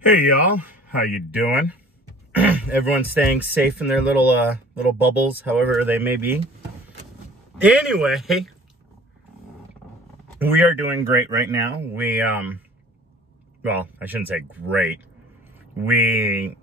Hey y'all, how you doing? Everyone's staying safe in their little bubbles, however they may be. Anyway, we are doing great right now. Well, I shouldn't say great. We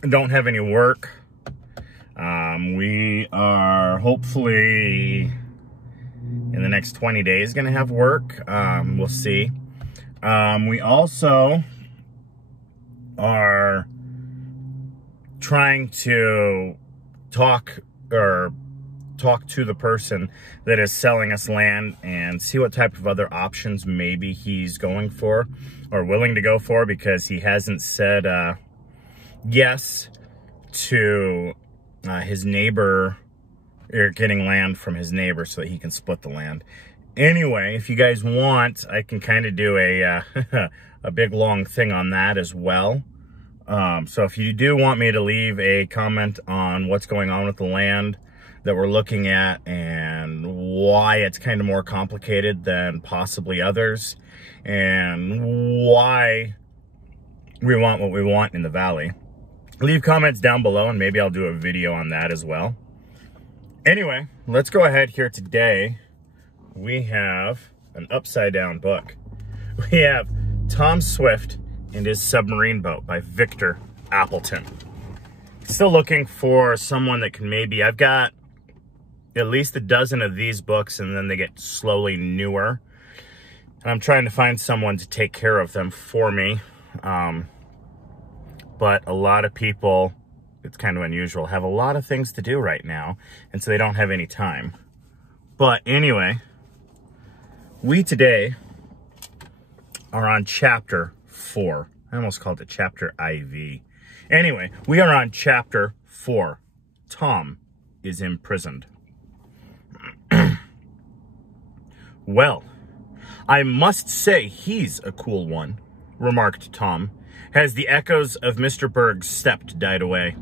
don't have any work. We are hopefully in the next 20 days gonna have work. We'll see. We also are trying to talk to the person that is selling us land and see what type of other options maybe he's going for or willing to go for, because he hasn't said yes to his neighbor, or getting land from his neighbor so that he can split the land. Anyway, if you guys want, I can kind of do a a big long thing on that as well. So if you do want me to leave a comment on what's going on with the land that we're looking at and why it's kind of more complicated than possibly others, and why we want what we want in the valley, leave comments down below and maybe I'll do a video on that as well. Anyway, let's go ahead here today. We have an upside down book. We have Tom Swift and His Submarine Boat by Victor Appleton. Still looking for someone that can maybe, I've got at least a dozen of these books and then they get slowly newer. And I'm trying to find someone to take care of them for me. But a lot of people, it's kind of unusual, have a lot of things to do right now, and so they don't have any time. But anyway, we today are on chapter 4. I almost called it chapter IV. Anyway, we are on chapter 4. Tom is imprisoned. Well, I must say he's a cool one, remarked Tom, as the echoes of Mr. Berg's step died away.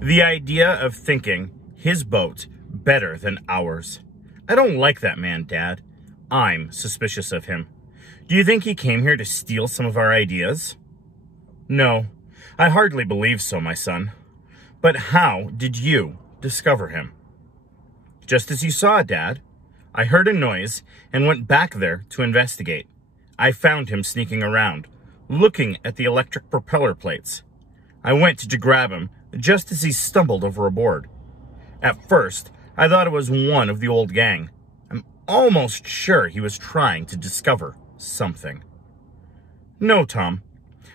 The idea of thinking his boat better than ours. I don't like that man, Dad. I'm suspicious of him. Do you think he came here to steal some of our ideas? No, I hardly believe so, my son. But how did you discover him? Just as you saw, Dad. I heard a noise and went back there to investigate. I found him sneaking around, looking at the electric propeller plates. I went to grab him just as he stumbled over a board. At first, I thought it was one of the old gang. I'm almost sure he was trying to discover something. No, Tom.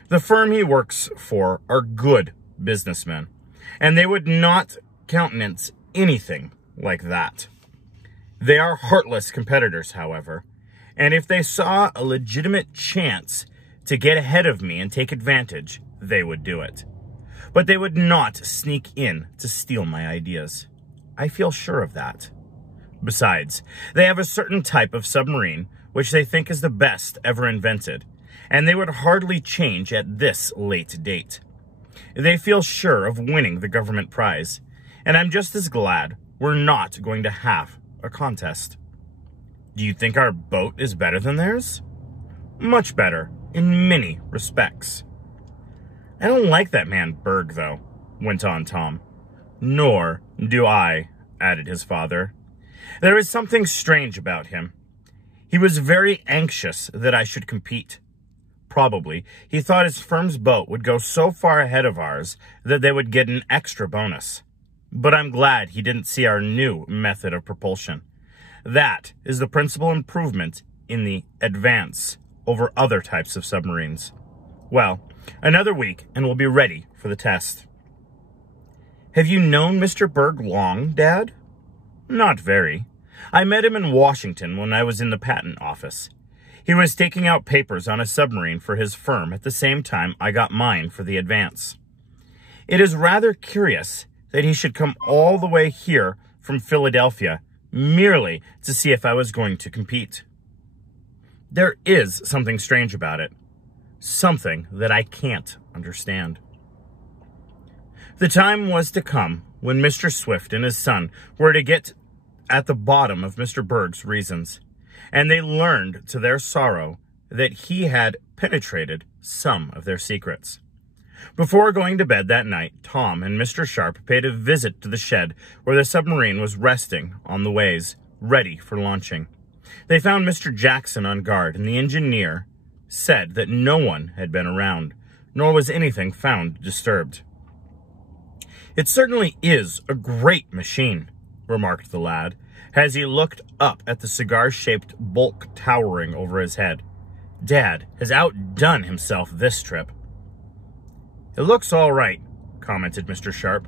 The firm he works for are good businessmen, and they would not countenance anything like that. They are heartless competitors, however, and if they saw a legitimate chance to get ahead of me and take advantage, they would do it. But they would not sneak in to steal my ideas. I feel sure of that. Besides, they have a certain type of submarine which they think is the best ever invented, and they would hardly change at this late date. They feel sure of winning the government prize, and I'm just as glad we're not going to have a contest. Do you think our boat is better than theirs? Much better, in many respects. I don't like that man Berg, though, went on Tom. Nor do I, added his father. There is something strange about him. He was very anxious that I should compete. Probably, he thought his firm's boat would go so far ahead of ours that they would get an extra bonus. But I'm glad he didn't see our new method of propulsion. That is the principal improvement in the advance over other types of submarines. Well, another week and we'll be ready for the test. Have you known Mr. Berg long, Dad? Not very. I met him in Washington when I was in the patent office. He was taking out papers on a submarine for his firm at the same time I got mine for the advance. It is rather curious that he should come all the way here from Philadelphia merely to see if I was going to compete. There is something strange about it. Something that I can't understand. The time was to come when Mr. Swift and his son were to get at the bottom of Mr. Berg's reasons, and they learned to their sorrow that he had penetrated some of their secrets. Before going to bed that night, Tom and Mr. Sharp paid a visit to the shed where the submarine was resting on the ways, ready for launching. They found Mr. Jackson on guard, and the engineer said that no one had been around, nor was anything found disturbed. "It certainly is a great machine," remarked the lad, as he looked up at the cigar-shaped bulk towering over his head. "Dad has outdone himself this trip." "It looks all right," commented Mr. Sharp.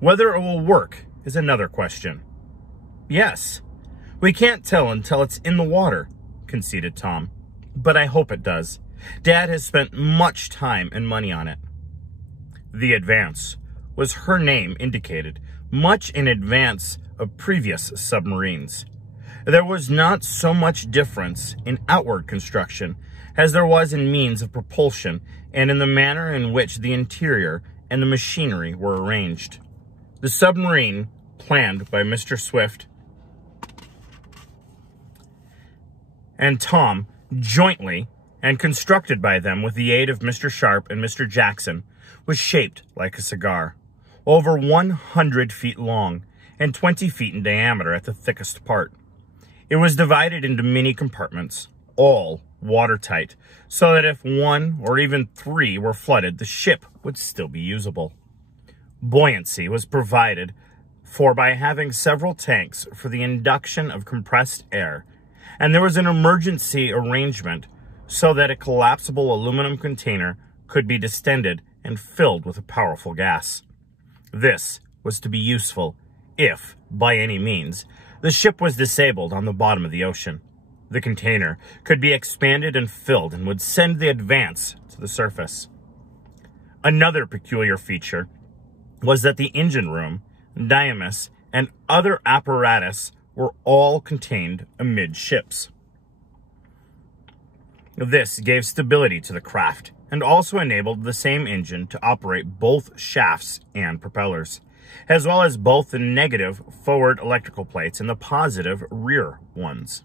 "Whether it will work is another question." "Yes, we can't tell until it's in the water," conceded Tom. "But I hope it does. Dad has spent much time and money on it." The Advance was her name indicated, much in advance of previous submarines. There was not so much difference in outward construction as there was in means of propulsion and in the manner in which the interior and the machinery were arranged. The submarine, planned by Mr. Swift and Tom jointly, and constructed by them with the aid of Mr. Sharp and Mr. Jackson, was shaped like a cigar, over 100 feet long and 20 feet in diameter at the thickest part. It was divided into many compartments, all watertight, so that if one or even three were flooded, the ship would still be usable. Buoyancy was provided for by having several tanks for the induction of compressed air, and there was an emergency arrangement so that a collapsible aluminum container could be distended and filled with a powerful gas. This was to be useful if, by any means, the ship was disabled on the bottom of the ocean. The container could be expanded and filled and would send the Advance to the surface. Another peculiar feature was that the engine room, dynamis, and other apparatus were all contained amidships. This gave stability to the craft and also enabled the same engine to operate both shafts and propellers, as well as both the negative forward electrical plates and the positive rear ones.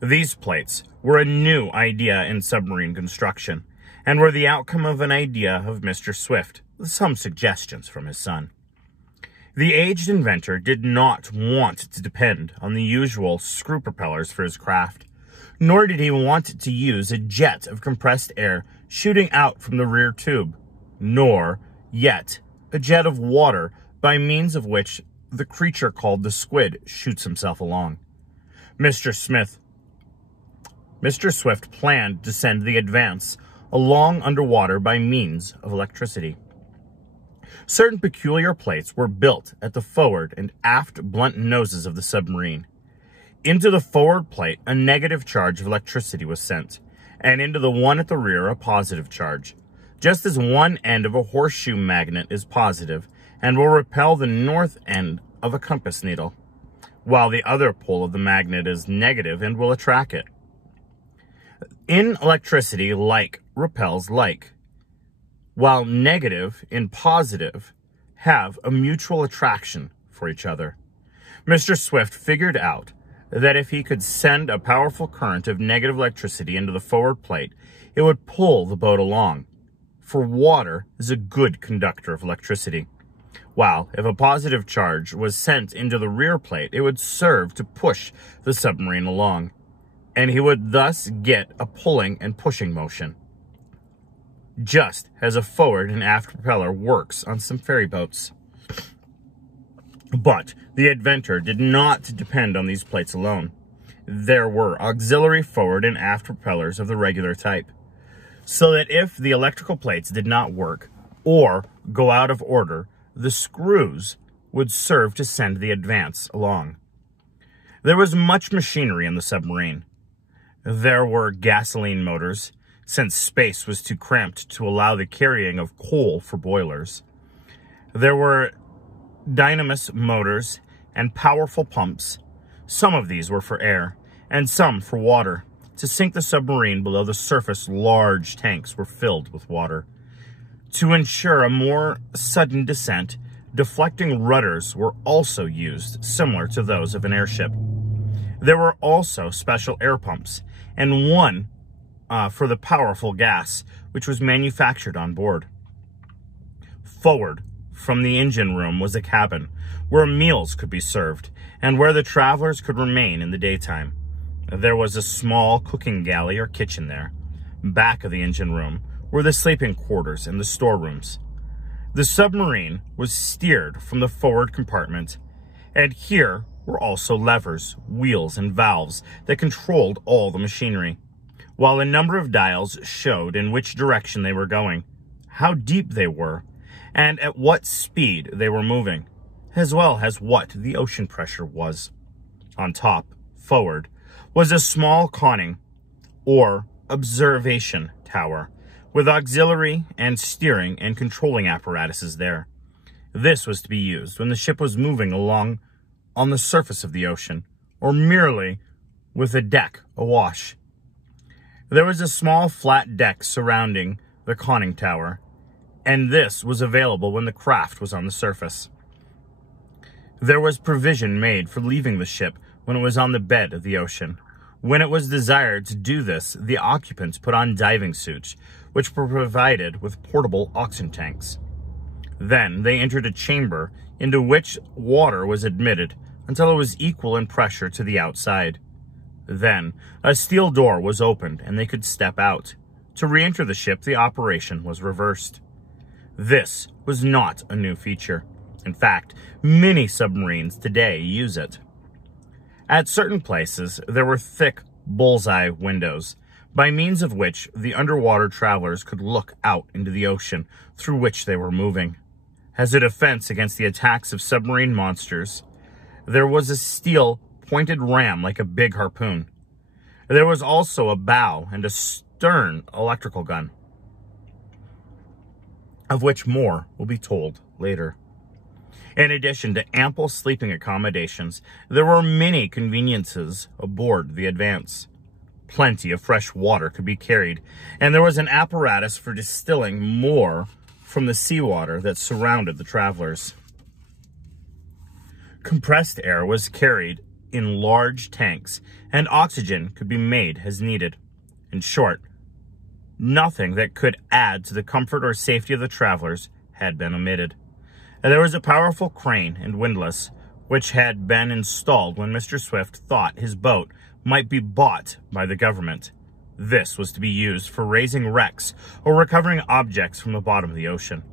These plates were a new idea in submarine construction and were the outcome of an idea of Mr. Swift, with some suggestions from his son. The aged inventor did not want to depend on the usual screw propellers for his craft, nor did he want to use a jet of compressed air shooting out from the rear tube, nor yet a jet of water by means of which the creature called the squid shoots himself along. Mr. Swift planned to send the Advance along underwater by means of electricity. Certain peculiar plates were built at the forward and aft blunt noses of the submarine. Into the forward plate, a negative charge of electricity was sent, and into the one at the rear, a positive charge, just as one end of a horseshoe magnet is positive and will repel the north end of a compass needle, while the other pole of the magnet is negative and will attract it. In electricity, like repels like, while negative and positive have a mutual attraction for each other. Mr. Swift figured out that if he could send a powerful current of negative electricity into the forward plate, it would pull the boat along, for water is a good conductor of electricity, while if a positive charge was sent into the rear plate, it would serve to push the submarine along, and he would thus get a pulling and pushing motion, just as a forward and aft propeller works on some ferry boats. But the inventor did not depend on these plates alone. There were auxiliary forward and aft propellers of the regular type, so that if the electrical plates did not work or go out of order, the screws would serve to send the Advance along. There was much machinery in the submarine. There were gasoline motors, since space was too cramped to allow the carrying of coal for boilers. There were dynamis motors and powerful pumps. Some of these were for air, and some for water. To sink the submarine below the surface, large tanks were filled with water. To ensure a more sudden descent, deflecting rudders were also used, similar to those of an airship. There were also special air pumps, and one for the powerful gas, which was manufactured on board. Forward from the engine room was a cabin where meals could be served and where the travelers could remain in the daytime. There was a small cooking galley or kitchen there. Back of the engine room were the sleeping quarters and the storerooms. The submarine was steered from the forward compartment, and here were also levers, wheels, and valves that controlled all the machinery, while a number of dials showed in which direction they were going, how deep they were, and at what speed they were moving, as well as what the ocean pressure was. On top, forward, was a small conning, or observation tower, with auxiliary and steering and controlling apparatuses there. This was to be used when the ship was moving along on the surface of the ocean, or merely with a deck awash. There was a small flat deck surrounding the conning tower, and this was available when the craft was on the surface. There was provision made for leaving the ship when it was on the bed of the ocean. When it was desired to do this, the occupants put on diving suits, which were provided with portable oxygen tanks. Then they entered a chamber into which water was admitted until it was equal in pressure to the outside. Then a steel door was opened and they could step out. To re-enter the ship, the operation was reversed. This was not a new feature. In fact, many submarines today use it. At certain places, there were thick bullseye windows, by means of which the underwater travelers could look out into the ocean through which they were moving. As a defense against the attacks of submarine monsters, there was a steel pointed ram like a big harpoon. There was also a bow and a stern electrical gun, of which more will be told later. In addition to ample sleeping accommodations, there were many conveniences aboard the Advance. Plenty of fresh water could be carried, and there was an apparatus for distilling more from the seawater that surrounded the travelers. Compressed air was carried in large tanks, and oxygen could be made as needed. In short, nothing that could add to the comfort or safety of the travelers had been omitted. And there was a powerful crane and windlass, which had been installed when Mr. Swift thought his boat might be bought by the government. This was to be used for raising wrecks or recovering objects from the bottom of the ocean.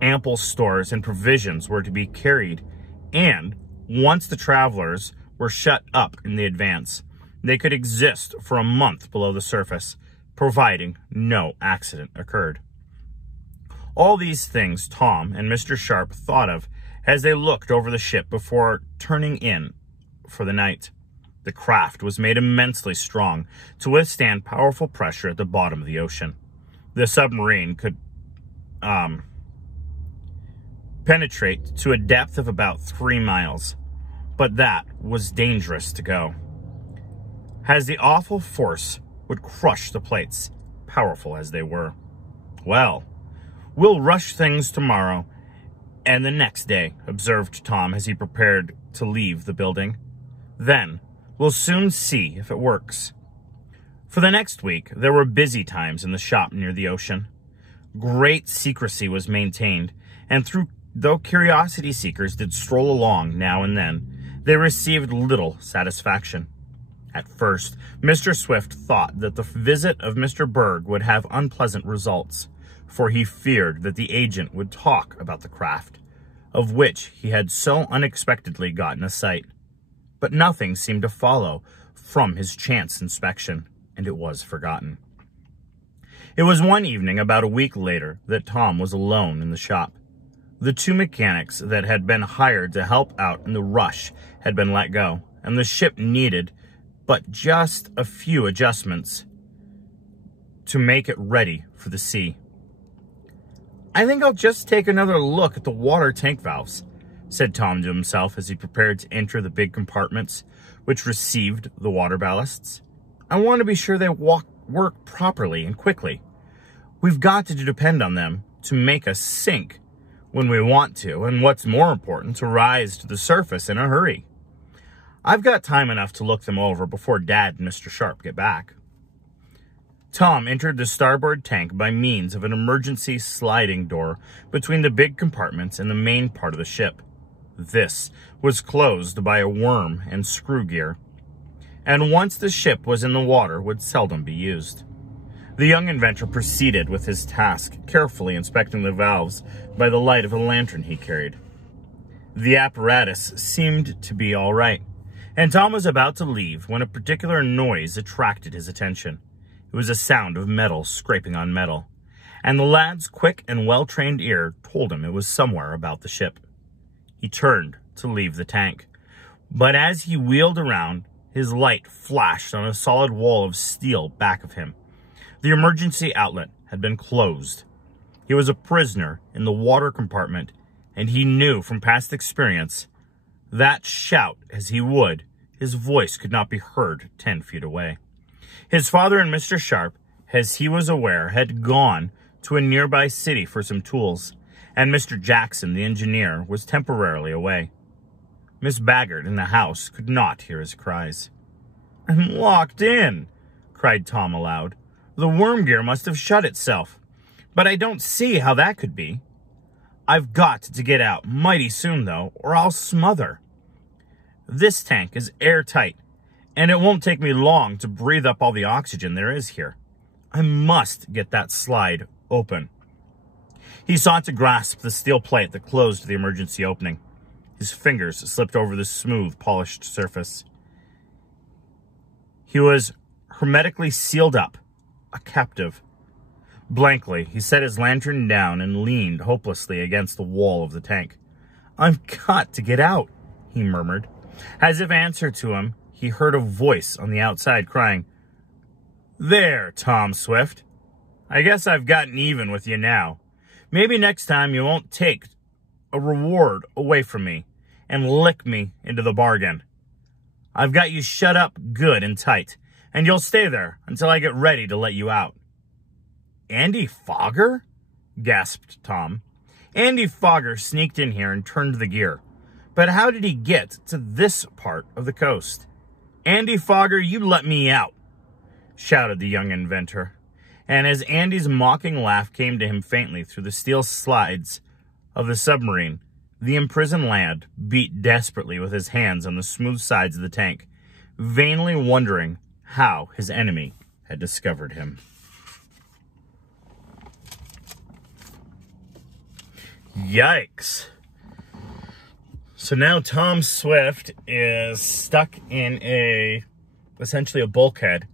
Ample stores and provisions were to be carried, and once the travelers were shut up in the Advance, they could exist for a month below the surface, providing no accident occurred. All these things Tom and Mr. Sharp thought of as they looked over the ship before turning in for the night. The craft was made immensely strong to withstand powerful pressure at the bottom of the ocean. The submarine could penetrate to a depth of about 3 miles, but that was dangerous to go, as the awful force would crush the plates, powerful as they were. Well, we'll rush things tomorrow and the next day, observed Tom as he prepared to leave the building. Then we'll soon see if it works. For the next week, there were busy times in the shop near the ocean. Great secrecy was maintained, and though curiosity seekers did stroll along now and then, they received little satisfaction. At first, Mr. Swift thought that the visit of Mr. Berg would have unpleasant results, for he feared that the agent would talk about the craft, of which he had so unexpectedly gotten a sight. But nothing seemed to follow from his chance inspection, and it was forgotten. It was one evening about a week later that Tom was alone in the shop. The 2 mechanics that had been hired to help out in the rush had been let go, and the ship needed but just a few adjustments to make it ready for the sea. "I think I'll just take another look at the water tank valves," said Tom to himself as he prepared to enter the big compartments which received the water ballasts. "I want to be sure they work properly and quickly. We've got to depend on them to make us sink when we want to, and what's more important, to rise to the surface in a hurry. I've got time enough to look them over before Dad and Mr. Sharp get back." Tom entered the starboard tank by means of an emergency sliding door between the big compartments and the main part of the ship. This was closed by a worm and screw gear, and once the ship was in the water, would seldom be used. The young inventor proceeded with his task, carefully inspecting the valves by the light of a lantern he carried. The apparatus seemed to be all right, and Tom was about to leave when a particular noise attracted his attention. It was a sound of metal scraping on metal, and the lad's quick and well-trained ear told him it was somewhere about the ship. He turned to leave the tank, but as he wheeled around, his light flashed on a solid wall of steel back of him. The emergency outlet had been closed. He was a prisoner in the water compartment, and he knew from past experience that, shout as he would, his voice could not be heard 10 feet away. His father and Mr. Sharp, as he was aware, had gone to a nearby city for some tools, and Mr. Jackson, the engineer, was temporarily away. Miss Baggert in the house could not hear his cries. "I'm locked in," cried Tom aloud. "The worm gear must have shut itself, but I don't see how that could be. I've got to get out mighty soon, though, or I'll smother. This tank is airtight, and it won't take me long to breathe up all the oxygen there is here. I must get that slide open." He sought to grasp the steel plate that closed the emergency opening. His fingers slipped over the smooth, polished surface. He was hermetically sealed up, a captive. Blankly, he set his lantern down and leaned hopelessly against the wall of the tank. "I've got to get out," he murmured. As if answer to him, he heard a voice on the outside crying, "There, Tom Swift. I guess I've gotten even with you now. Maybe next time you won't take a reward away from me and lick me into the bargain. I've got you shut up good and tight, and you'll stay there until I get ready to let you out." "Andy Fogger?" gasped Tom. "Andy Fogger sneaked in here and turned the gear. But how did he get to this part of the coast?" "Andy Fogger, you let me out," shouted the young inventor. And as Andy's mocking laugh came to him faintly through the steel slides of the submarine, the imprisoned lad beat desperately with his hands on the smooth sides of the tank, vainly wondering how his enemy had discovered him. Yikes. So now Tom Swift is stuck in essentially a bulkhead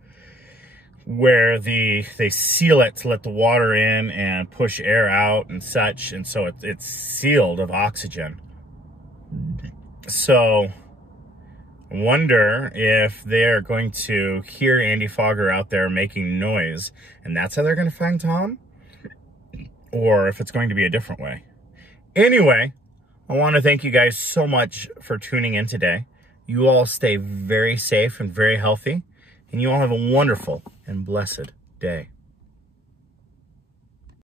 where they seal it to let the water in and push air out and such, and so it's sealed of oxygen. So I wonder if they're going to hear Andy Fogger out there making noise, and that's how they're going to find Tom, or if it's going to be a different way. Anyway, I want to thank you guys so much for tuning in today. You all stay very safe and very healthy, and you all have a wonderful and blessed day.